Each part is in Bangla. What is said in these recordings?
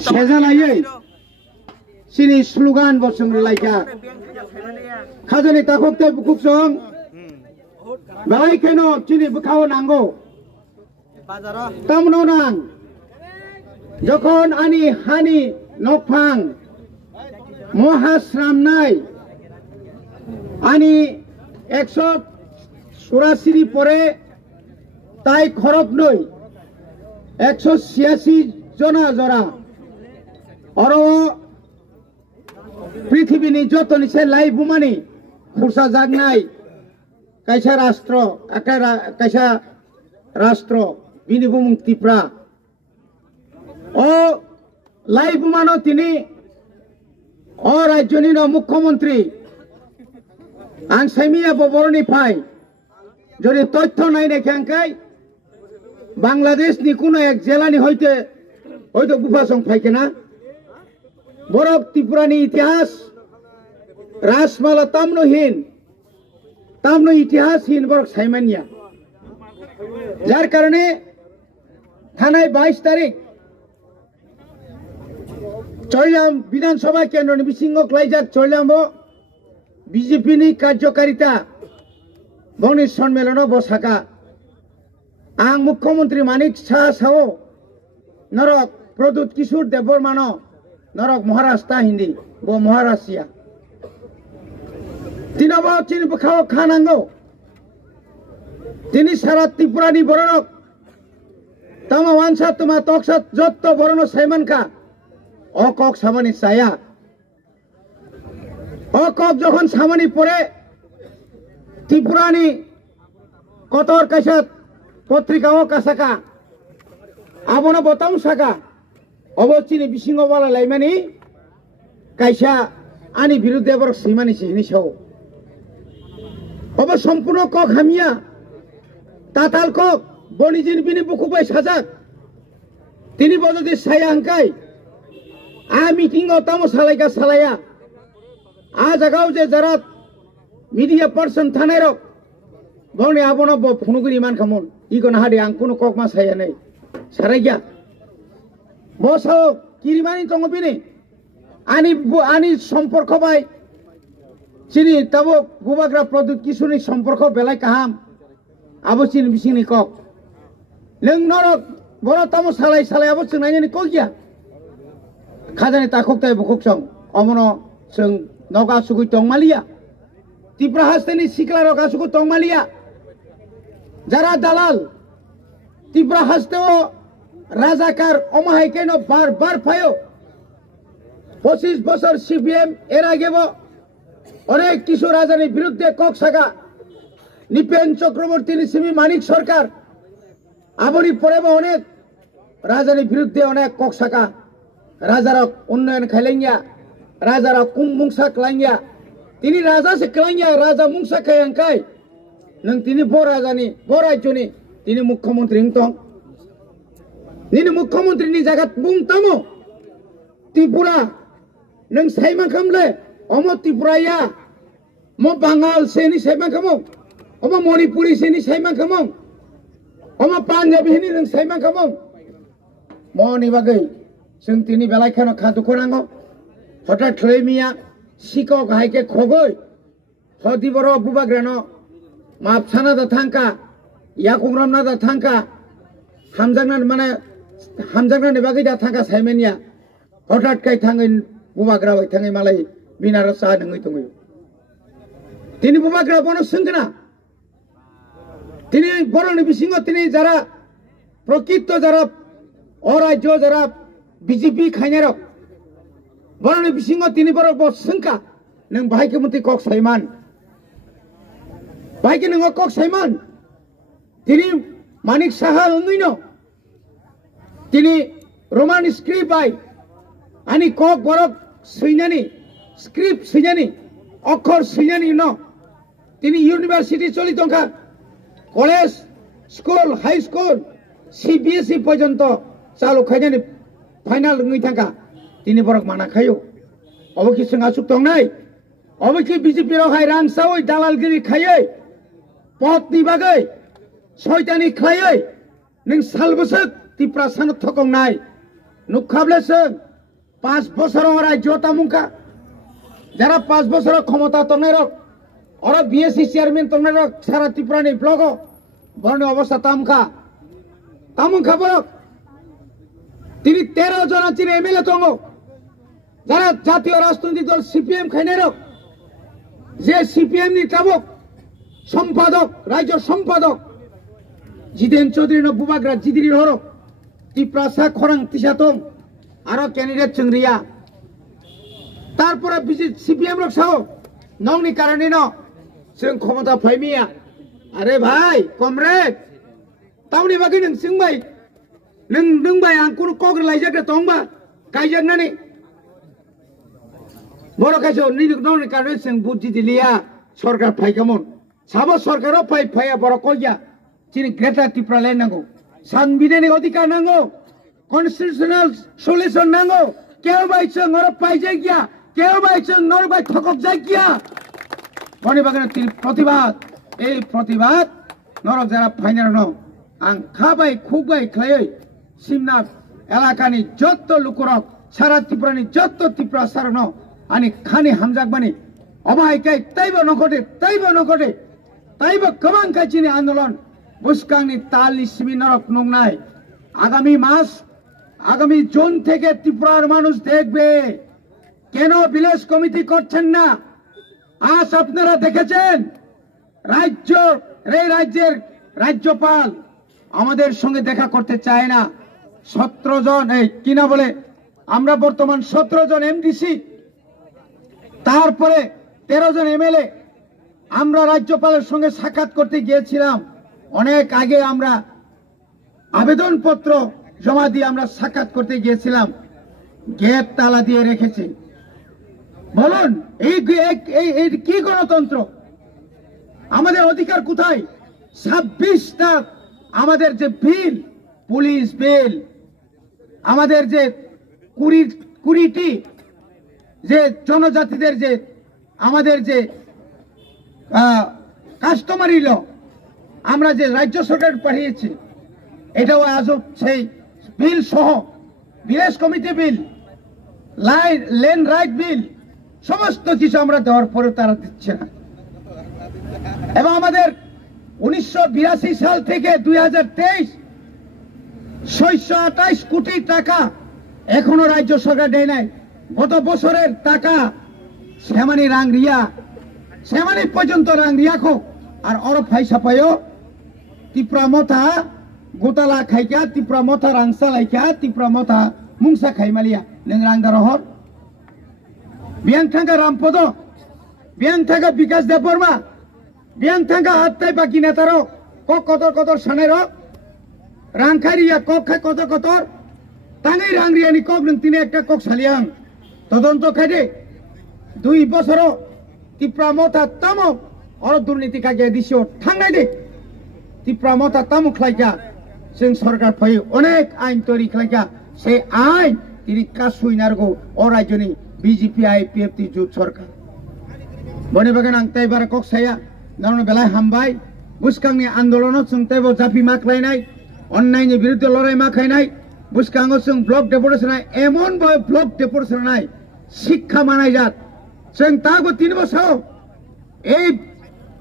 sejalai sini slogan bosong laika khajani takok te bukuk song balai keno sini bukau nanggo tamno nang যখন আনি হানি নকফাং মহাশ্রামনাই আনি 184 পরে তাই খরব নই 186 জনা জরা আর পৃথিবীনি যত নিছে লাই বুমানি খুরসা জাগনাই কাইসা রাষ্ট্র বিনি বুমুং ত্রিপুরা ও লাইভ মানো তিনি ও রাজ্যনির মুখ্যমন্ত্রী আং সাইমিয়া ববরনি ফাই যদি তথ্য নাই রেখাঙ্কাই বাংলাদেশ নি কোনো এক জেলানি হয়তো গুফাসং ফাইকে না বরফ ত্রিপুরানি ইতিহাস রাসমালা তামনো ইতিহাসহীন বরফ সাইমানিয়া যার কারণে থানায় 22 তারিখ চৈলাম বিধানসভা কেন্দ্র বিশৃঙ্গ ক্লাইজাক চৈলাম বিজেপি নি কার্যকারিতা বনি সম্মেলন বসাকা আং মুখ্যমন্ত্রী মানিক সাহা সাও নরক প্রদ্যুৎ কিশোর দেববর্মান নরক মহারাষ্ট্র হিন্দি ব মহারাষ্ট্রিয়া তিনব চিনি খাও খানাঙ্গো তিনি সারা ত্রিপুরানি বরণক তামা ওয়ানসা তোমা তকসা যত বরণ সাইমানকা অকক সামানি ছায়া অকক যখন সামানি পড়ে ত্রিপুরানি কতর কাইসা পত্রিকাও কাসাকা আবনা বতাম সাকা অবচিনি বিশিঙ্গবালা লাইমানি কাইসা আনি বিরুদ্ধে বড় সীমানি সিহিনি সাও অব সম্পূর্ণ কক হামিয়া তাতাল কক বনিজিন বিনি বুকুবাই সাজাক তিনি বদদি ছায়া হাঙ্কাই মিটিং তামো সালাইয়া জায়গাও যে যারা মিডিয়া পার্সন থানায় বনে আবনা ফোনগুরি মান খামন ইগো নাহাডি আং কোনো ককমা সাইয়া নেই সারাই গিয়া বসাও কিরিমানি তঙ্গবিনি আনি সম্পর্ক বাই চিনি তাবো গুবাগ্রা প্রদ্যুৎ কিশোরনি সম্পর্ক বেলায় কাহাম আবো চিনি বিসিনি কক নং নরক বড় তামো সালাই আবো চিনাইনি কক গিয়া খাজানি তাকক তাই বুকুক সং অমন जों नगा सुगुई तंगमालिया त्रिपुरा हास्तेनि सिकला रगा सुगु तंगमालिया যারা দালাল त्रिपुरा हास्तेও রাজাকার অমাহাইকেন বারবার ফায়ো 25 বছর সিপিএম এর আগেও অনেক কিছু রাজানির বিরুদ্ধে কক সাগা নিপেন চক্রবর্তী নিসিমি মানিক সরকার আবরি পরেও অনেক রাজানির বিরুদ্ধে অনেক কক সাগা রাজারা উন্নয়ন খাইলাইয়া রাজারা মুংসা খাইলাইয়া তিনি রাজা সে খাইলাইয়া রাজা মুংসা খাইয়াंखाय नों তিনি बर রাজানি बर রাজ্যনি তিনি মুখ্যমন্ত্রী হিংতং নিনি মুখ্যমন্ত্রীনি জায়গা বুংতামো त्रिपुरा नों साइमा खामले अम त्रिपुराया म बांगाल सेनि साइमा खामो अम मणिपुरी सेनि साइमा खामो अम पान्जाबीनि नों साइमा खामो मनि बागै जों तिनि बेलायखानो खादुखनांगौ हठात थ्लैमिया सिको गाहायके खगै हदिबर बुबाग्रानो मापसाना दा थांका याकुंग्रामना दा थांका हामजांना बागै दा थांका साइमेनिया हठात kai थाङै बुबाग्रा बाय थाङै मालाय बिनार सा नङै दङै তিনি बुबाग्रा बनो सोंगना তিনি বরণ বিসিংহ তিনি যারা প্রকৃত যারা অরাজ্য যারা বিজেপি খাইনার বরণ বিসিংহ তিনি বড় বসংকা নং ভাইকে মতি কক সাইমান ভাইকে নং কক সাইমান তিনি মানিক সাহা নইনো তিনি রোমান স্ক্রিপ্ট বাই आणि कक बरक सैनानी स्क्रिप्ट सैनानी अक्षर सैनानी न तिनी यूनिवर्सिटी चली तंका college school high school CBSE पर्यंत चालू खायनानी फाइनल नङै थांका तिनी बरक माना खायो अबखि जोंहा सुख दंनाय अबखि बीजेपी रावहाय रांसावै दालालगिरि खायै पदनि बागै सयतानि खायै नों सालबसक त्रिपुरा सानो थकंनाय নুখাবলে जों 5 বছর রাজ্য তামুকা যারা 5 বছর ক্ষমতা তংনাই রক ওরা বিএসসি চেয়ারম্যান তংনাই রক সারা ত্রিপুরানি ব্লক বর্ণ অবস্থা তামুকা বরক তিনি 13 জন আছেন এমএলএ তঙ্গ যারা জাতীয় রাজনৈতিক দল সিপিএম খাইনাই রক যে সিপিএম নি তাবক সম্পাদক রাজ্য সম্পাদক জিতেন চৌধুরী ন বুবাগ্রা জিদিরি হরক ত্রিপ্রাসা খরাং তিসাতং আরো ক্যান্ডিডেট চংরিয়া তারপরে বিজে সিপিএম রক সাও নংনি কারণে ন जों ক্ষমতা ফাইমিয়া আরে ভাই কমরেড তাওনি বাকি নং সিংবাই नों भाई आं कुनु कग्र लाइजाक तंबा गायजाकनानै बर' खायसेयाव नौनि कारणे जों बुद्धि दिलिया सरकार फायगामोन साबो सरकाराव फाया बर' कइया जोंनि ग्रेटार त्रिपुरा लाइन नांगौ सानबिधानिक अधिकार नांगौ कन्स्टिट्यूशनल सल्यूशन नांगौ केउ भाई जों और पाइजाय गया केउ भाई जों और भाई ठकक जाय गया बनि बागान प्रतिबाद এই प्रतिबाद नरक যারা ফাইনাल न आं खाबाय खुबाय खायै सिमना एलाकानि जत्त लुकुरक सारा त्रिपुरानि जत्त त्रिपुरा सारनो आनि खानि हामजाकबानि अबाहायखाय तैबो नखटे तैबो गोबां खायचिनि आन्दोलन बुसकांनि तालनि सिमि नरक नंनाय आगामी मास आगामी जून থেকে ত্রিপুরার মানুষ দেখবে কেন ভিলেজ কমিটি করছেন না আজ আপনারা দেখেছেন রাজ্যের রাজ্যপাল আমাদের সঙ্গে দেখা করতে চায় না 17 জন এই কিনা বলে আমরা বর্তমান 17 জন এমডিসি তারপরে 13 জন এমএলএ আমরা রাজ্যপালের সঙ্গে সাক্ষাৎ করতে গিয়েছিলাম অনেক আগে আমরা আবেদনপত্র জমা দিয়ে আমরা সাক্ষাৎ করতে গিয়েছিলাম গেট তালা দিয়ে রেখেছে বলুন এই কি গণতন্ত্র আমাদের অধিকার কোথায় 26টা আমাদের যে বিল পুলিশ বিল আমাদের যে 20টি যে জনজাতিদের যে আমাদের যে কাস্টমারি ল আমরা যে রাজ্য সরকার পাঠিয়েছি এটাও আজও সেই বিল সহ ভিলেজ কমিটি বিল ল্যান্ড রাইট বিল সমস্ত কিছু আমরা দেওয়ার পরে তারা দিচ্ছে না এবং আমাদের 1982 সাল থেকে 2023 628 কোটি টাকা এখনো রাজ্য সরকার দেয় নাই গত বছরের টাকা শ্যামানি পর্যন্ত রাংরিয়াখো আর অর ফাইসা পায়ো ত্রিপুরা মথা গোতালা খাইকা ত্রিপুরা মথা রাংসা লাইকা ত্রিপুরা মথা মুংসা খাইমালিয়া नों रांदार हर बियां थांगा रामपद बियां थांगा विकास देवबर्मा बियां थांगा हात्ताय बाकी नेतारो क कतर सानाय र रांखारिया क कतर तांगै रांरियानि क नों तिने एकटा कक सालियां तदন্ত खायदे 2 বছর ত্রিপুরা মথা तामो और दुर्नीति कागे दिसियो थांनाय दे ত্রিপুরা मथा तामो खायगा जों सरकार फै अनेक आइन तैरि खायगा से आइन তিনি কাসুইনারগো ও রাজ্যনি বিজেপি আইপিএফটি জোট সরকার বনে বাগান আংতাই বারা ককসায়া নরন বেলায় হামবাই বুসকাংনি আন্দোলন সুংতাইবো জাপি মাখলাইনাই অন্যায়নি বিরুদ্ধে লড়াই মাখাইনাই বুসকাঙ্গো সুং ব্লক ডেপুটেশন এমন ভাবে ব্লক ডেপুটেশন নাই শিক্ষা মানাই যাত जों তাগো 3 বছর এই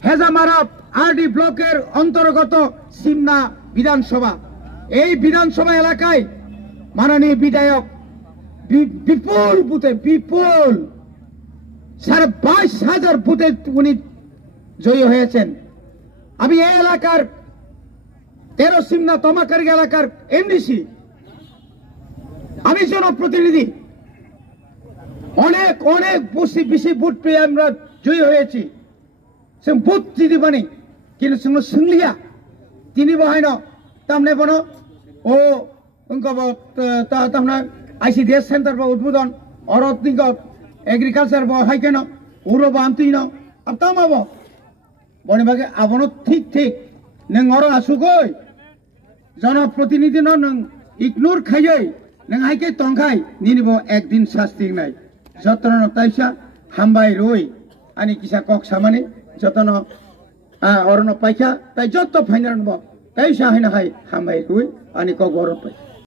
হেজামারা আরডি ব্লকের অন্তর্গত সিমনা বিধানসভা এই বিধানসভা এলাকায় মাননীয় বিধায়ক বিপুল বুথে বিপুল 22,000 বুথে উনি জয়ী হয়েছেন আমি এই এলাকার 13 সিমনা তমাকারী এলাকার এমডিসি আমি জনপ্রতিনিধি অনেক বেশি ভোট পেয়ে আমরা জয়ী হয়েছি সে বুথ যদি বানি কিন্তু সঙ্গে সিংলিয়া তিনি বহাইন তামনে বনো ও उनको तमना आईसीडीएस सेंटर पर उद्बोधन और एग्रीकल्चर बो हाइकेन उरो बामतीन अब तम अब बने बागे आबनो ठीक नों और आसुगै जनप्रतिनिधि नों इग्नोर खायै नों हाइके तंखाय निनिबो एक दिन शास्ति नाय जतन ताइसा हामबाय रय आनि किसा कक सामाने जतन अरन पाइखा ताइ जत्त फाइनाल बो ताइसा हैन हाय हामबाय रय आनि कक गरन पाइ